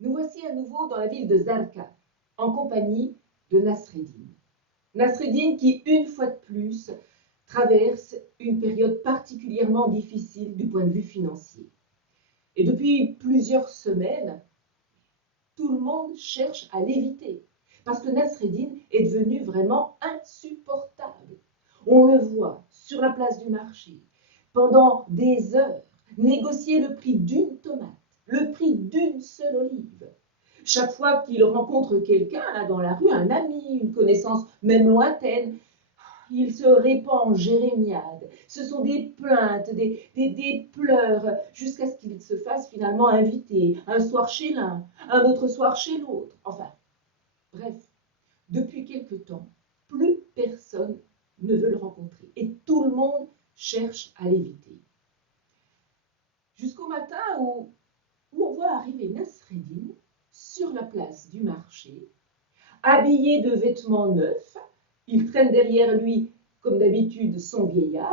Nous voici à nouveau dans la ville de Zarqa, en compagnie de Nasreddin. Nasreddin qui, une fois de plus, traverse une période particulièrement difficile du point de vue financier. Et depuis plusieurs semaines, tout le monde cherche à l'éviter, parce que Nasreddin est devenu vraiment insupportable. On le voit sur la place du marché, pendant des heures, négocier le prix d'une tomate, le prix d'une seule olive. Chaque fois qu'il rencontre quelqu'un là dans la rue, un ami, une connaissance même lointaine, il se répand en jérémiade. Ce sont des plaintes, des pleurs, jusqu'à ce qu'il se fasse finalement inviter un soir chez l'un, un autre soir chez l'autre. Enfin, bref, depuis quelque temps, plus personne ne veut le rencontrer et tout le monde cherche à l'éviter. Jusqu'au matin où on voit arriver Nasreddin sur la place du marché, habillé de vêtements neufs. Il traîne derrière lui, comme d'habitude, son vieil âne,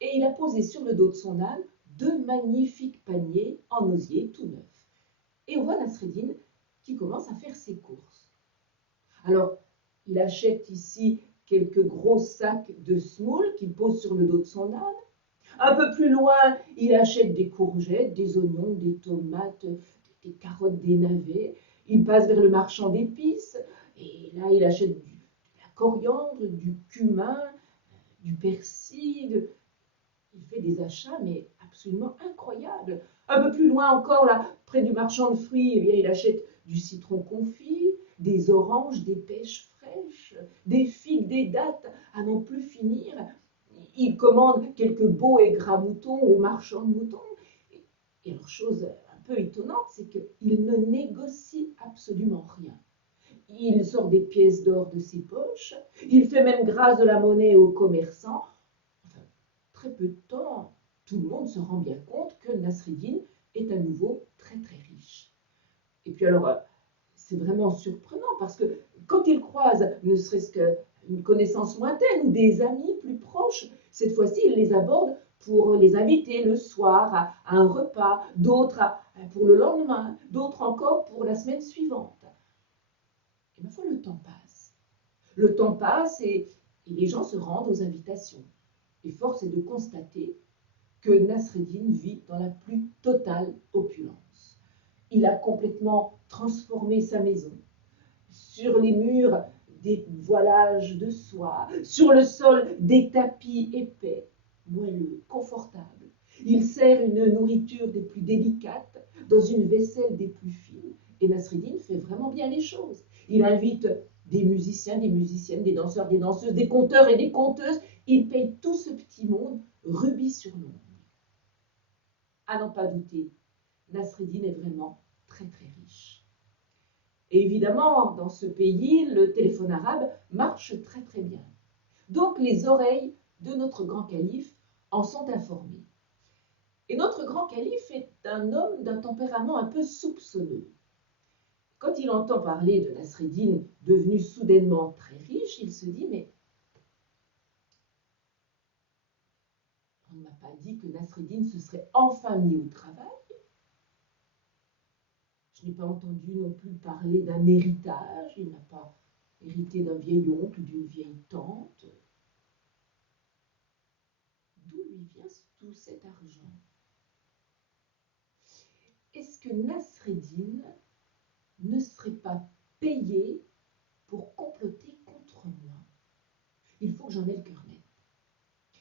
et il a posé sur le dos de son âne deux magnifiques paniers en osier tout neufs. Et on voit Nasreddin qui commence à faire ses courses. Alors, il achète ici quelques gros sacs de semoule qu'il pose sur le dos de son âne. Un peu plus loin, il achète des courgettes, des oignons, des tomates, des carottes, des navets. Il passe vers le marchand d'épices et là, il achète de la coriandre, du cumin, du persil. Il fait des achats, mais absolument incroyables. Un peu plus loin encore, là, près du marchand de fruits, eh bien, il achète du citron confit, des oranges, des pêches fraîches, des figues, des dattes, à n'en plus finir. Il commande quelques beaux et gras moutons au marchand de moutons. Et alors, chose un peu étonnante, c'est qu'il ne négocie absolument rien. Il sort des pièces d'or de ses poches, il fait même grâce de la monnaie aux commerçants. Enfin, très peu de temps, tout le monde se rend bien compte que Nasreddin est à nouveau très très riche. Et puis alors, c'est vraiment surprenant parce que quand il croise ne serait-ce qu'une connaissance lointaine ou des amis plus proches, cette fois-ci, il les aborde pour les inviter le soir à un repas, d'autres pour le lendemain, d'autres encore pour la semaine suivante. Et ma foi, le temps passe. Le temps passe et les gens se rendent aux invitations. Et force est de constater que Nasreddin vit dans la plus totale opulence. Il a complètement transformé sa maison. Sur les murs, des voilages de soie, sur le sol, des tapis épais, moelleux, confortables. Il sert une nourriture des plus délicates dans une vaisselle des plus fines. Et Nasreddin fait vraiment bien les choses. Il invite des musiciens, des musiciennes, des danseurs, des danseuses, des conteurs et des conteuses. Il paye tout ce petit monde rubis sur l'ongle. À n'en pas douter, Nasreddin est vraiment très très riche. Et évidemment, dans ce pays, le téléphone arabe marche très très bien. Donc les oreilles de notre grand calife en sont informées. Et notre grand calife est un homme d'un tempérament un peu soupçonneux. Quand il entend parler de Nasreddin devenu soudainement très riche, il se dit, mais on ne m'a pas dit que Nasreddin se serait enfin mis au travail. Je n'ai pas entendu non plus parler d'un héritage. Il n'a pas hérité d'un vieil oncle ou d'une vieille tante. D'où lui vient tout cet argent? Est-ce que Nasreddin ne serait pas payé pour comploter contre moi? Il faut que j'en ai le cœur net.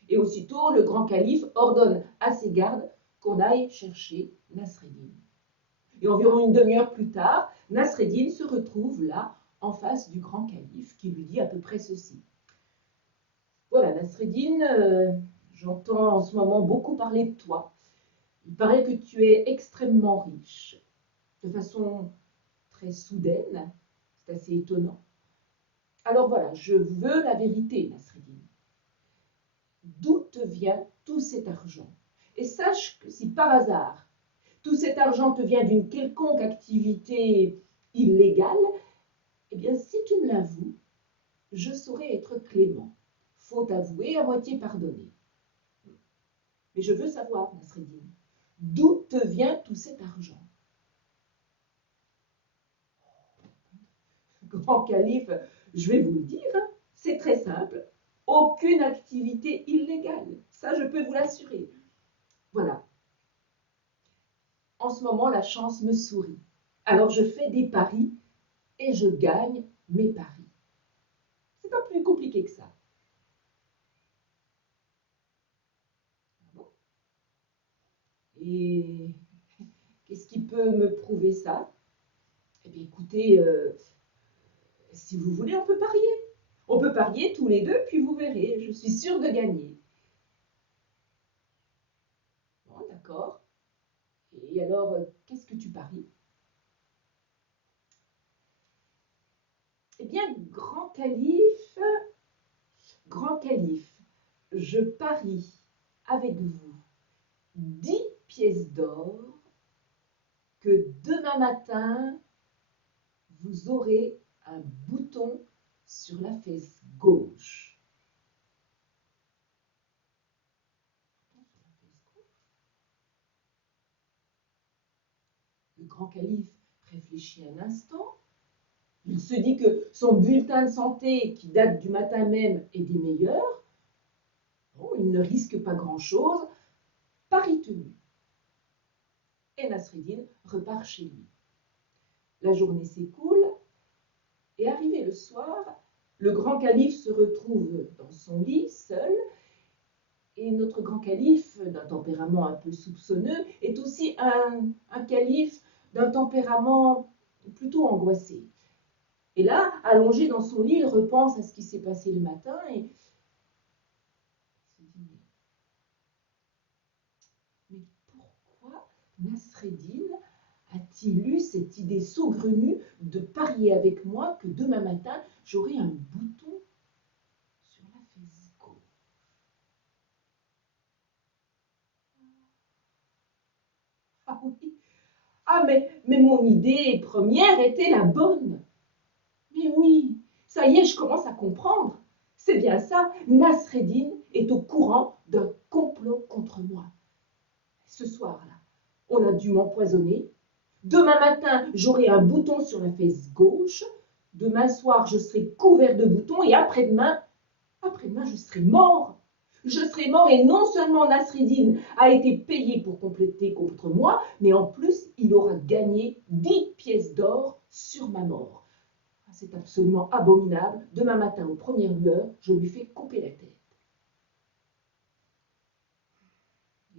Et aussitôt, le grand calife ordonne à ses gardes qu'on aille chercher Nasreddin. Et environ une demi-heure plus tard, Nasreddin se retrouve là, en face du grand calife, qui lui dit à peu près ceci. Voilà, Nasreddin, j'entends en ce moment beaucoup parler de toi. Il paraît que tu es extrêmement riche, de façon très soudaine, c'est assez étonnant. Alors voilà, je veux la vérité, Nasreddin. D'où te vient tout cet argent? Et sache que si par hasard, tout cet argent te vient d'une quelconque activité illégale, eh bien, si tu me l'avoues, je saurai être clément. Faute avouée, à moitié pardonnée. Mais je veux savoir, Nasreddin, d'où te vient tout cet argent? grand calife, je vais vous le dire, hein, c'est très simple. Aucune activité illégale. Ça, je peux vous l'assurer. Voilà. En ce moment, la chance me sourit. Alors, je fais des paris et je gagne mes paris. C'est pas plus compliqué que ça. Et qu'est-ce qui peut me prouver ça? Eh bien, écoutez, si vous voulez, on peut parier. On peut parier tous les deux, puis vous verrez, je suis sûre de gagner. Bon, d'accord. Et alors, qu'est-ce que tu paries? Eh bien, grand calife, je parie avec vous 10 pièces d'or que demain matin, vous aurez un bouton sur la fesse gauche. Le grand calife réfléchit un instant. Il se dit que son bulletin de santé, qui date du matin même, est des meilleurs. Bon, il ne risque pas grand-chose. Pari tenu. Et Nasreddin repart chez lui. La journée s'écoule et arrivé le soir, le grand calife se retrouve dans son lit, seul, et notre grand calife, d'un tempérament un peu soupçonneux, est aussi un calife d'un tempérament plutôt angoissé. Et là, allongé dans son lit, il repense à ce qui s'est passé le matin et se dit, mais pourquoi Nasreddin a-t-il eu cette idée saugrenue de parier avec moi que demain matin, j'aurai un bouton sur la fesse gauche? Ah oui, ah mais mon idée première était la bonne. Mais oui, ça y est, je commence à comprendre. C'est bien ça, Nasreddin est au courant d'un complot contre moi. Ce soir-là, on a dû m'empoisonner. Demain matin, j'aurai un bouton sur la fesse gauche. Demain soir, je serai couvert de boutons et après-demain, je serai mort. Je serai mort et non seulement Nasreddin a été payé pour compléter contre moi, mais en plus, il aura gagné 10 pièces d'or sur ma mort. C'est absolument abominable. Demain matin, aux premières lueurs, je lui fais couper la tête.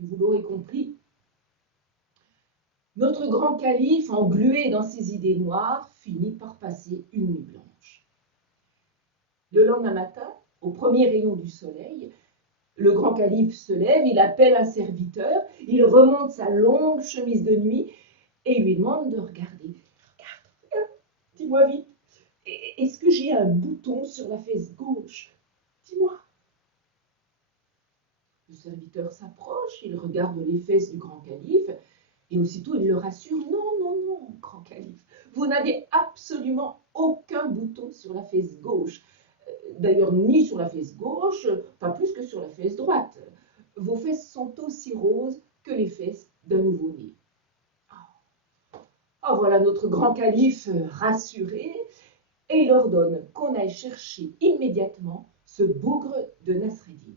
Et vous l'aurez compris, notre grand calife, englué dans ses idées noires, finit par passer une nuit blanche. Le lendemain matin, au premier rayon du soleil, le grand calife se lève, il appelle un serviteur, il remonte sa longue chemise de nuit et lui demande de regarder. Regarde, dis-moi vite, est-ce que j'ai un bouton sur la fesse gauche? Dis-moi. Le serviteur s'approche, il regarde les fesses du grand calife et aussitôt il le rassure. Non, non, non, grand calife, vous n'avez absolument aucun bouton sur la fesse gauche. D'ailleurs, ni sur la fesse gauche, pas plus que sur la fesse droite. Vos fesses sont aussi roses que les fesses d'un nouveau-né. Ah, voilà notre grand calife rassuré et il ordonne qu'on aille chercher immédiatement ce bougre de Nasreddin.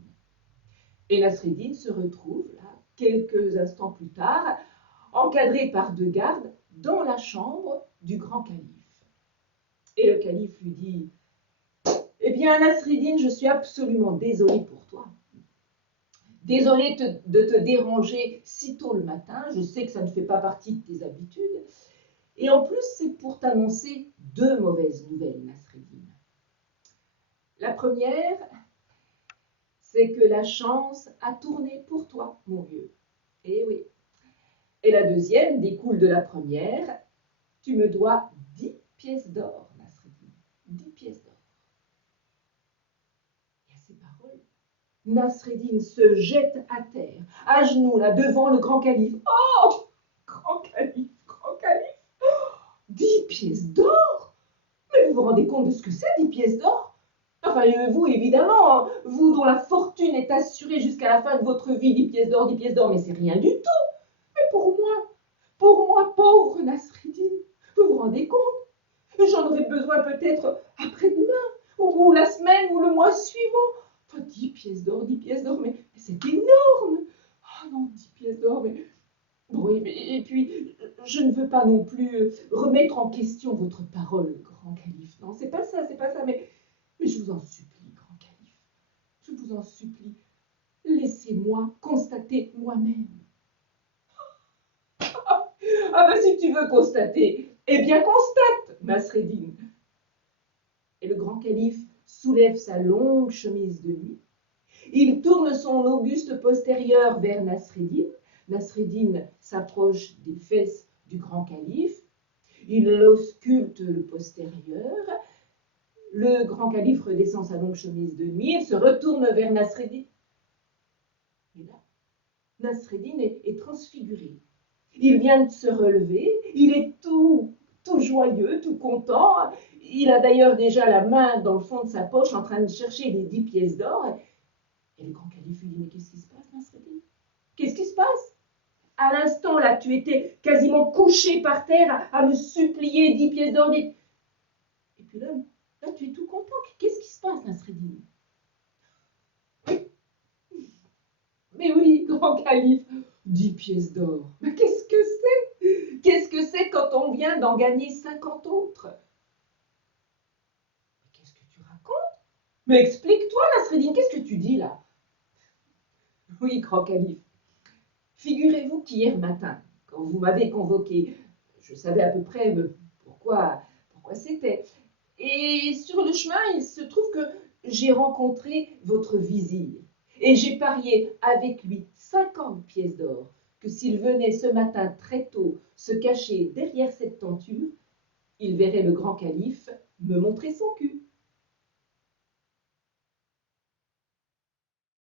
Et Nasreddin se retrouve, là, quelques instants plus tard, encadré par 2 gardes dans la chambre du grand calife. Et le calife lui dit, eh bien, Nasreddin, je suis absolument désolé pour toi. Désolé de te déranger si tôt le matin. Je sais que ça ne fait pas partie de tes habitudes. Et en plus, c'est pour t'annoncer 2 mauvaises nouvelles, Nasreddin. La première, c'est que la chance a tourné pour toi, mon vieux. Eh oui. Et la deuxième découle de la première. Tu me dois 10 pièces d'or, Nasreddin. 10 pièces d'or. Et à ces paroles, Nasreddin se jette à terre, à genoux, là, devant le grand calife. Oh, grand calife, grand calife, 10 pièces d'or? Mais vous vous rendez compte de ce que c'est, 10 pièces d'or? Enfin, vous, évidemment, vous dont la fortune est assurée jusqu'à la fin de votre vie, 10 pièces d'or, mais c'est rien du tout. Mais pour moi, pauvre Nasreddin, vous vous rendez compte? J'en aurai besoin peut-être après-demain, ou la semaine, ou le mois suivant. Enfin, 10 pièces d'or, 10 pièces d'or, mais c'est énorme. Oh non, 10 pièces d'or, mais... Oui, mais, et puis, je ne veux pas non plus remettre en question votre parole, grand calife. Non, c'est pas ça, mais je vous en supplie, grand calife. Je vous en supplie, laissez-moi constater moi-même. Ah ben si tu veux constater, eh bien constate, Nasreddin. Et le grand calife soulève sa longue chemise de nuit. Il tourne son auguste postérieur vers Nasreddin. Nasreddin s'approche des fesses du grand calife. Il ausculte le postérieur. Le grand calife redescend sa longue chemise de nuit. Il se retourne vers Nasreddin. Et là, Nasreddin est transfiguré. Il vient de se relever. Il est tout joyeux, tout content. Il a d'ailleurs déjà la main dans le fond de sa poche en train de chercher les 10 pièces d'or. Et le grand calife lui dit, mais qu'est-ce qui se passe, Nasreddin? Qu'est-ce qui se passe? À l'instant, là, tu étais quasiment couché par terre à me supplier 10 pièces d'or. Et puis là, tu es tout content. Qu'est-ce qui se passe, Nasreddin? Mais oui, grand calife, 10 pièces d'or. Mais qu'est-ce que c'est? Qu'est-ce que c'est quand on vient d'en gagner 50 autres? Qu'est-ce que tu racontes? Mais explique-toi, Nasreddin, qu'est-ce que tu dis là? Oui, grand calife. Figurez-vous qu'hier matin, quand vous m'avez convoqué, je savais à peu près pourquoi c'était. Et sur le chemin, il se trouve que j'ai rencontré votre vizir. Et j'ai parié avec lui 50 pièces d'or que s'il venait ce matin très tôt se cacher derrière cette tenture, il verrait le grand calife me montrer son cul.